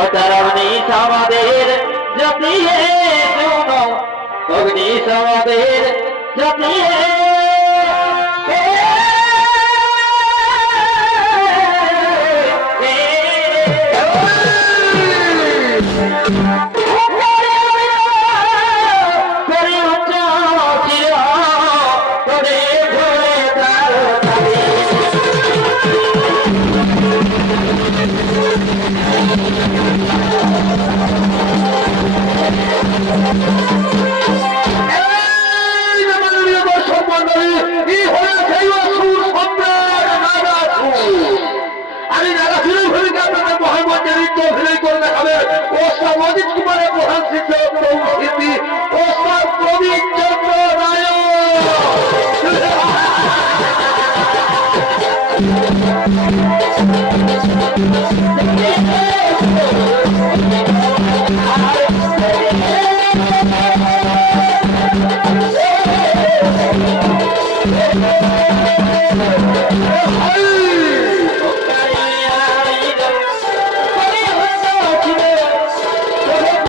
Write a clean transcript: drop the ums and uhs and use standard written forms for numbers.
অগ্নি সমাদের জপিয়ে শুনো অগ্নি সমাদের জপিয়ে অজিত কুমারের প্রধান শিক্ষক প্রভৃতি ওস্তাদ প্রবীণ চন্দ্র নায়ক